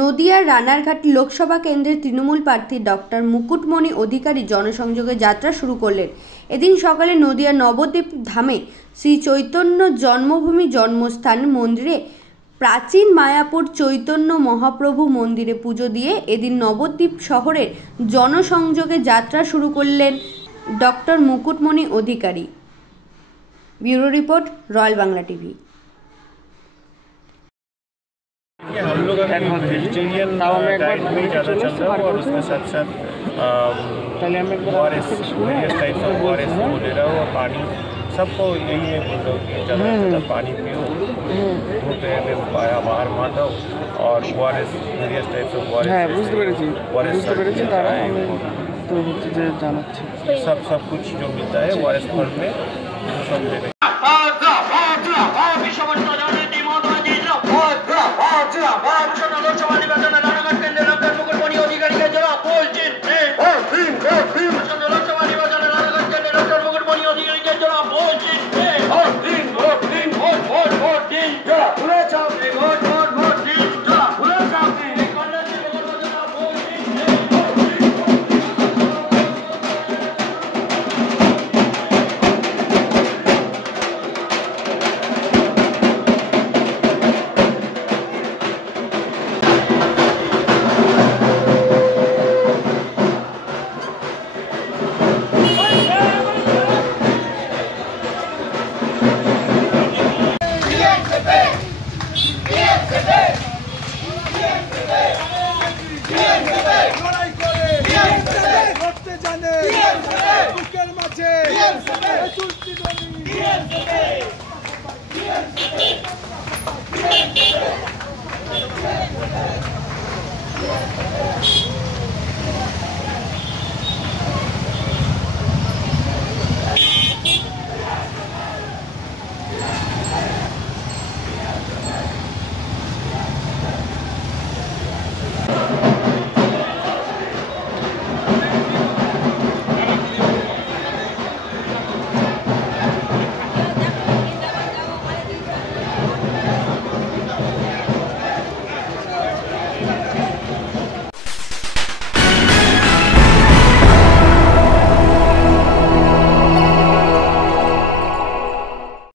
নদিয়ার রানারঘাট লোকসভা কেন্দ্রের তৃণমূল প্রার্থী ডক্টর মুকুটমণি অধিকারী জনসংযোগে যাত্রা শুরু করলেন। এদিন সকালে নদিয়ার নবদ্বীপ ধামে শ্রী চৈতন্য জন্মভূমি জন্মস্থান মন্দিরে প্রাচীন মায়াপুর চৈতন্য মহাপ্রভু মন্দিরে পুজো দিয়ে এদিন নবদ্বীপ শহরের জনসংযোগে যাত্রা শুরু করলেন doctor Mukutmani Adhikari. Bureau report, royal Bangla TV. हम लोग वेजिटेरियन डाइट में ज़्यादा चल रहा है और उसके साथ साथ ORS टाइप का ORS वो ले रहा हूँ और पानी सबको यही है बोल रहा हूँ कि ज़्यादा से ज़्यादा पानी पियो, धूप में पाया बाहर मत आओ और ORS वेरियस टाइप से सब कुछ जो मिलता है ORS फल में सब ले रहे हैं।